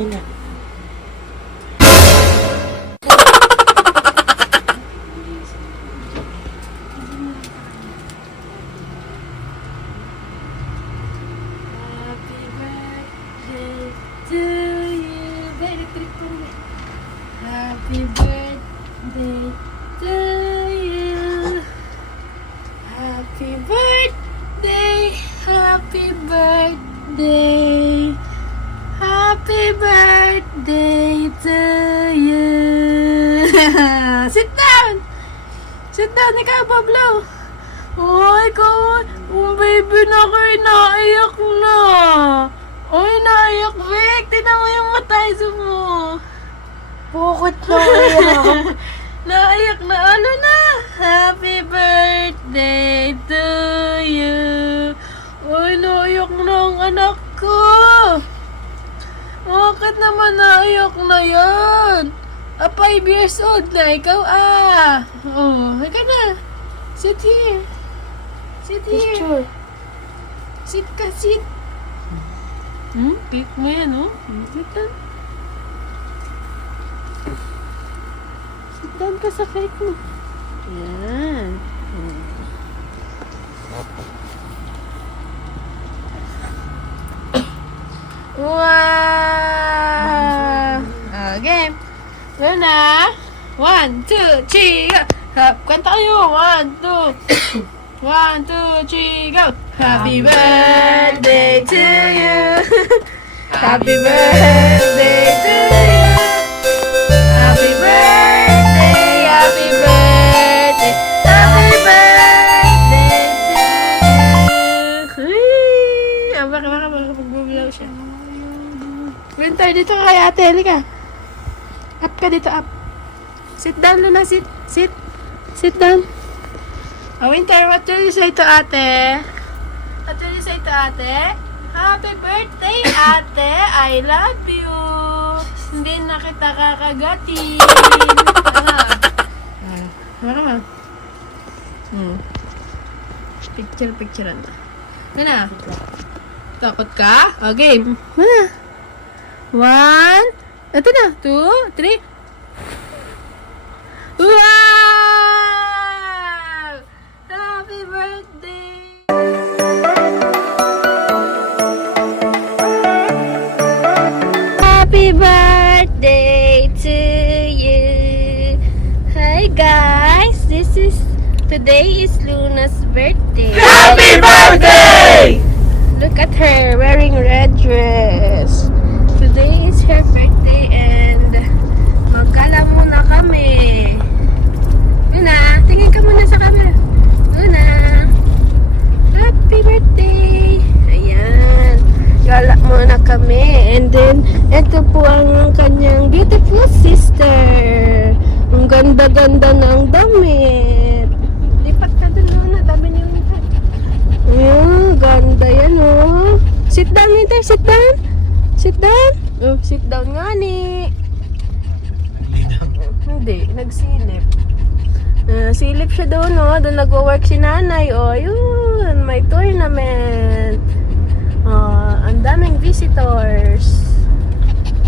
Ayun na. Happy birthday to you. Very triple. Happy birthday to you. Happy birthday. Happy birthday. Happy birthday to you. Sit down. Sit down, ikaw, Pablo. Ay, ikaw. Oh, baby na kayo, naiyak na. Ay, naiyak, Vic. Tignan mo yung matay mo. Bakit naiyak? Naiyak na, ano na? Happy birthday to you. Ay, naiyak na ang anak ko. Bakit naman naiyak na yan? 5 years old na, ikaw Oh, ikaw na. Sit here. Sit here. Picture. Sit ka, sit. Cake mo yan, oh. Sit down. Sit down ka sa cake mo. Yan. Wow! Okay. Go na. 1, 2, 3, go. Kanta kayo. 1, 2. 1, 2, 3, go. Happy birthday to you. Happy birthday to you. Happy birthday, happy birthday, happy birthday to you. Uy! Baka magbubulaw siya. Winter, dito ka kay ate. Halika. Up ka dito, up. Sit down, Luna. Sit. Sit. Sit down. Winter, what will you say to ate? What will you say to ate? Happy birthday, ate. I love you. Hindi na kita kakagatin. Ano ba? Picture na. Ano? Takot ka? Okay. Mana? 1. Ito na. 2, 3. Wow! Happy birthday! Happy birthday to you. Hi guys, today is Luna's birthday. Happy birthday! Look at her wearing red dress. Today is her birthday and magkala muna kami. Luna, tingin ka muna sa camera. Luna, happy birthday! Ayan, gala muna kami. And then, ito po ang kanyang beautiful sister. Ang ganda-ganda ng damit. Lipat ka dun, Luna. Dami niyo lipat. Ayan, ganda yan, oh. Sit down, Winter. Sit down. Sit down. Oh, sit down nga ni. Hindi, nagsilip. Silip siya doon, no? Doon nag-work si nanay, oh. Yun, may tournament. Ang daming visitors.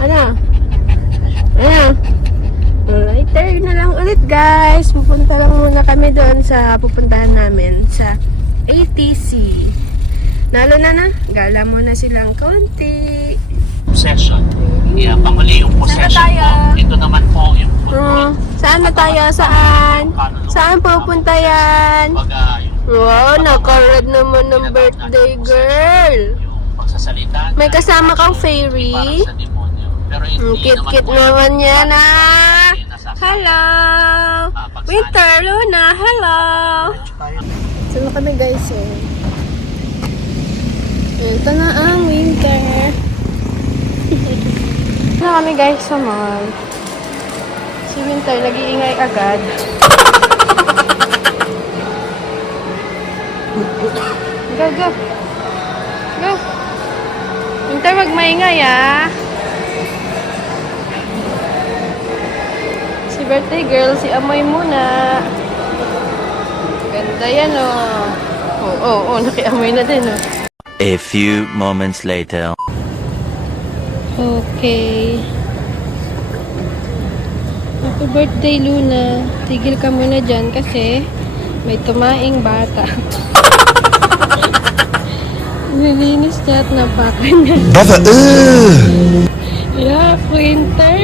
Ano? Later na lang ulit, guys. Pupunta lang muna kami doon sa pupuntahan namin sa ATC. Nalo na. Gala muna silang konti. Possession. Yeah, panguli yung possession Saan na tayo? mo. Ito naman po yung football. Saan na tayo? Saan? Saan pupunta yan? Wow, naka-red naman ng birthday girl. Yung pagsasalita. May kasama kang fairy? Parang sa demonyo. Pero Ang hindi naman cute-cute po naman yung yan, nasa- Hello! Winter, Luna, hello! Saan na kami, guys, eh? Ito na ang winter. Ito na kami, guys, sa mall. Si Winter, nag-iingay agad. Go, go. Go. Winter, wag maingay, ah. Si birthday girl, si Amoy muna. Ganda yan, oh. Nakiamoy na din, oh. A few moments later. Okay. Happy birthday, Luna. Tigil ka muna dyan kasi may tumaing bata. Nilinis niya at napakan niya. Yeah, Winter.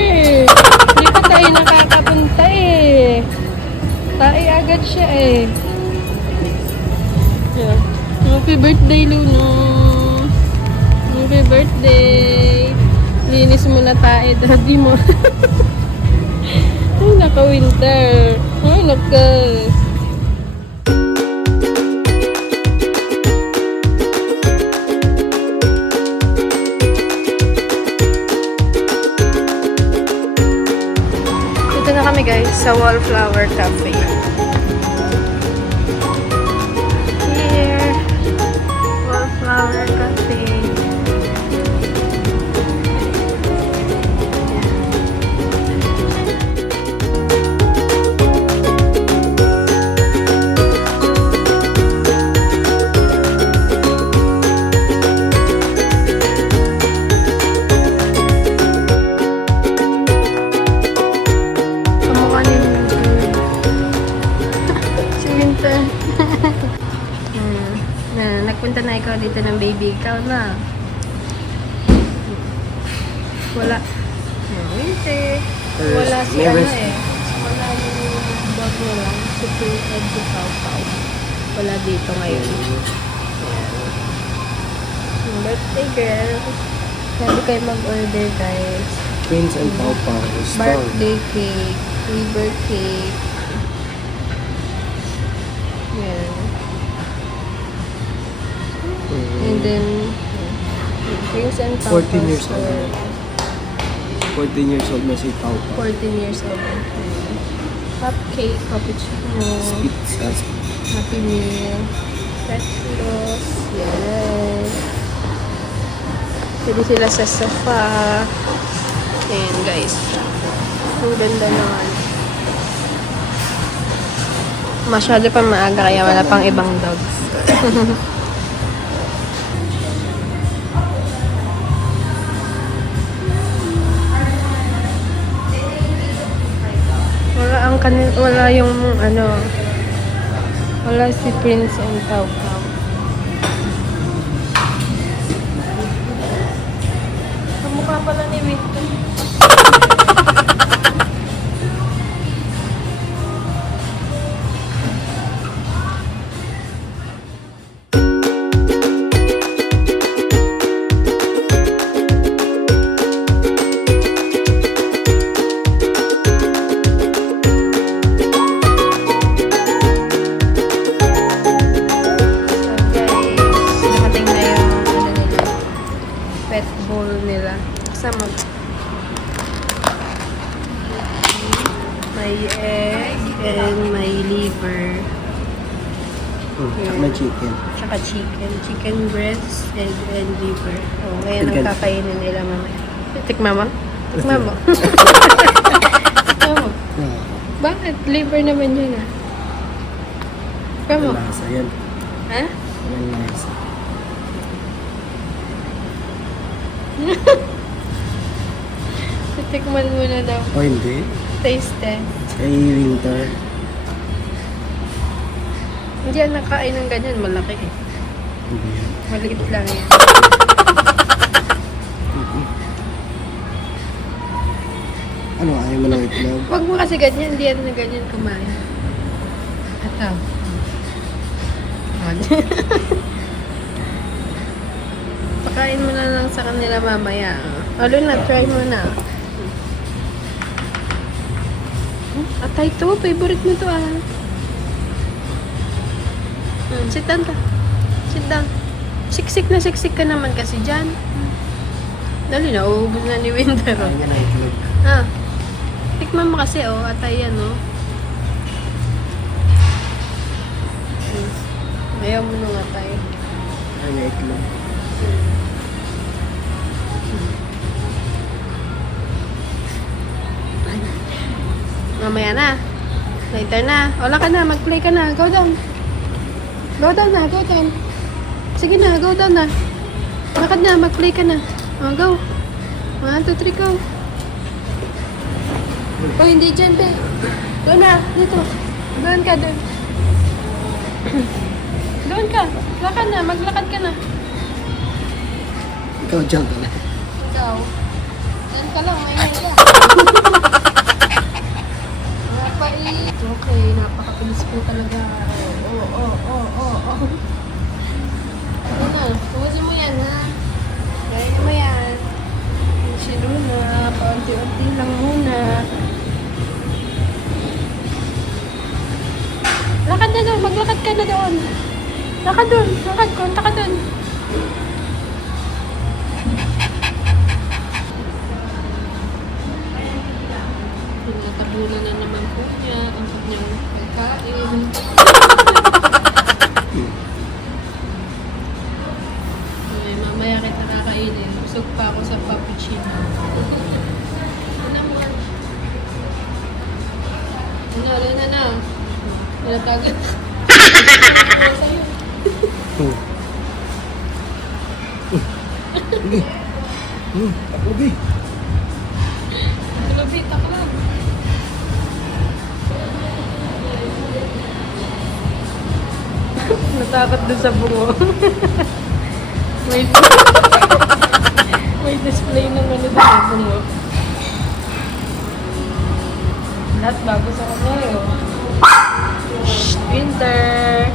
Hindi pa tayo nakakapunta eh. Tae agad siya eh. Yeah. Happy birthday, Luna. Happy birthday. Linis mo na tae, daddy mo. Ay, naka-winter. Ay, naka. Dito na kami guys sa Wallflower Cafe. Here, Wallflower Cafe. Kamukha ni si Winter. Nagpunta na ikaw dito ng baby. Ikaw na. Wala. Winter. Wala si ano eh. Wala yung dog mo lang. Si Prince si Pau Pau. Wala dito ngayon. Birthday girl. Sabi kayo mag-order guys. Prince and Pau Pau store. Birthday cake. River cake. Yan. And then, Prince and Pau 14 years old. 14 years old na si Pau Pau. 14 years old. Cupcake, cappuccino, Pizza. Happy Meal, Petros, yes. Pwede sila sa sofa. Ayan guys. Ang ganda naman. Masyado pa maaga kaya wala pang ibang dogs. wala yung ano, wala si Prince and Pau Pau. Kamukha pala ni Winter. Sama. May egg and may liver. May chicken. Tsaka chicken. Chicken breast, egg and liver. Oh, ngayon ang kakainin nila mamaya. Tikma mo? Tikma mo. Tikma mo. Bakit? Liver naman yun ah. Tikma mo. Lasa yan. Ha? Walang lasa. Tikman mo na daw. O hindi. Taste test. Kay Winter. Hindi yan nakain ng ganyan. Malaki eh. Hindi yan. Maliit lang yan. Ano, ayaw mo ng itlog? Huwag mo kasi ganyan. Hindi yan na ganyan kumain. Ito. Pakain mo na lang sa kanila mamaya. Alo na, try mo na. Atay to, favorite mo to ah. Sit down ka. Sit down. Siksik ka naman kasi dyan. Dali na, uubos na ni Winter. Ayaw niya ng itlog. Ah. Tikman mo kasi oh, atay yan oh. Ayaw mo nung atay. Ayaw niya itlog. Mamaya na. Later na. Wala ka na. Mag-play ka na. Go down. Go down na. Go down. Sige na. Go down na. Lakad na. Mag-play ka na. Oh, go. 1, 2, 3, go. Oh, hindi dyan, be. Doon na, dito. Doon ka, doon. Doon ka. Lakad na, maglakad ka na. Ikaw dyan ka na. Ikaw. Doon ka lang, may ka. Napait. Okay, napakabilis po talaga. Oo. Ano na, tuwasin mo yan, ha? Gaya mo yan. Si Luna, paunti-unti lang muna. Lakad na doon, maglakad ka na doon. Lakad doon, konta ka doon. Tinatabunan na naman po niya ang kanyang pagkain. Okay, mamaya kita kakainin. Busog pa ako sa cappuccino. Ano mo? Ano na. Pinatagot. Ako, Bi. Tulabit ako lang. Natakot dun sa bungo. may display ng ano dun sa bungo. Lahat bago sa kanya yun. Winter!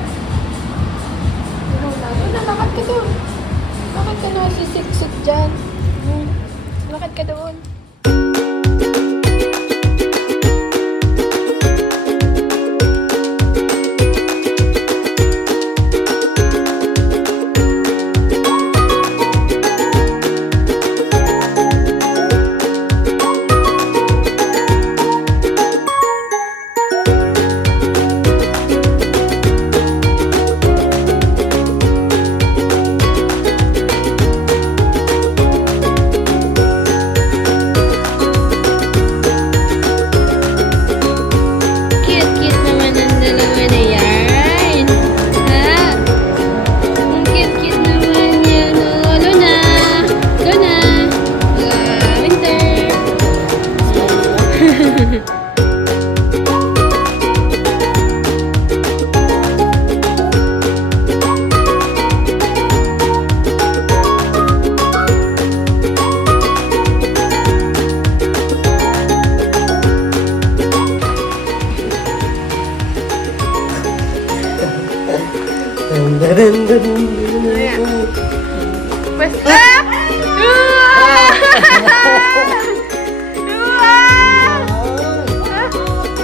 Lakad ka doon. Lakad ka na, sisiksik dyan. Lakad ka doon. Cute naman ang dalawa na yan. Ha? Ang cute naman yan. Oh, Luna! Winter! Basta!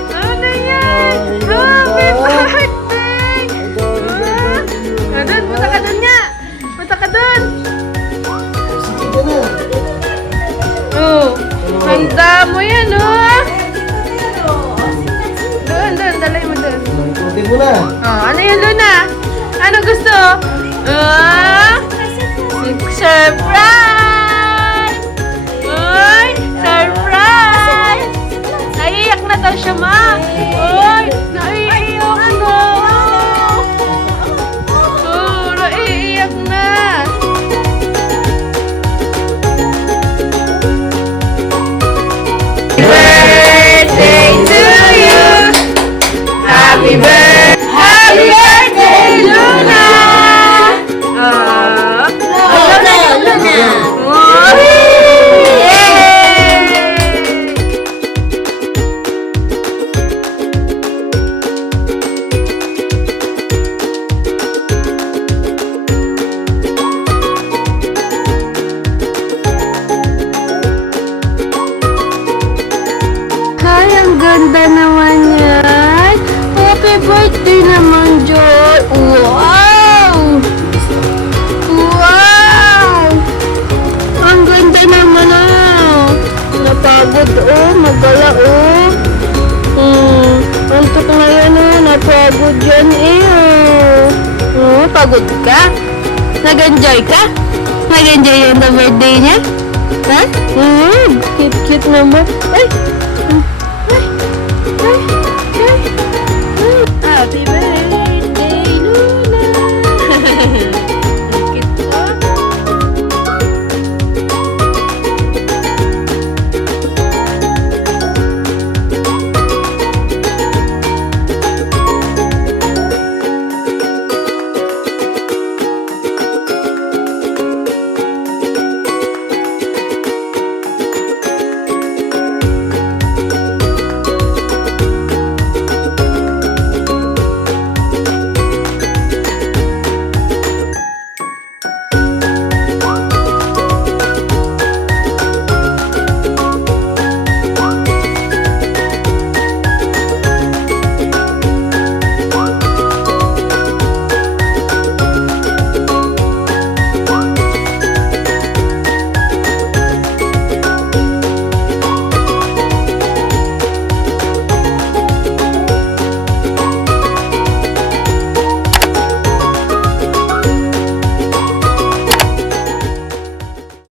Ano na yan? Happy birthday! Doon, punta ka doon nga! Punta ka doon! Oh, handa mo yan, oh! Doon, dalay mo doon. Kunti mo na. Oh, ano yun, Luna? Ano gusto? Surprise! Uy! Surprise! Naiiyak na daw siya, ma. Uy! Naiiyak na. Oh, naiiyak na. Birthday to you. Happy birthday, Luna! Ay, ang ganda naman yan. Happy birthday naman, Joy. Wow! Wow! Ang ganda naman, ah. Napagod, oh. Magala, oh. Antok na yan, oh. Napagod yan, eh, oh. Pagod ka? Nag-enjoy ka? Nag-enjoy yung birthday niya? Ha? Cute naman.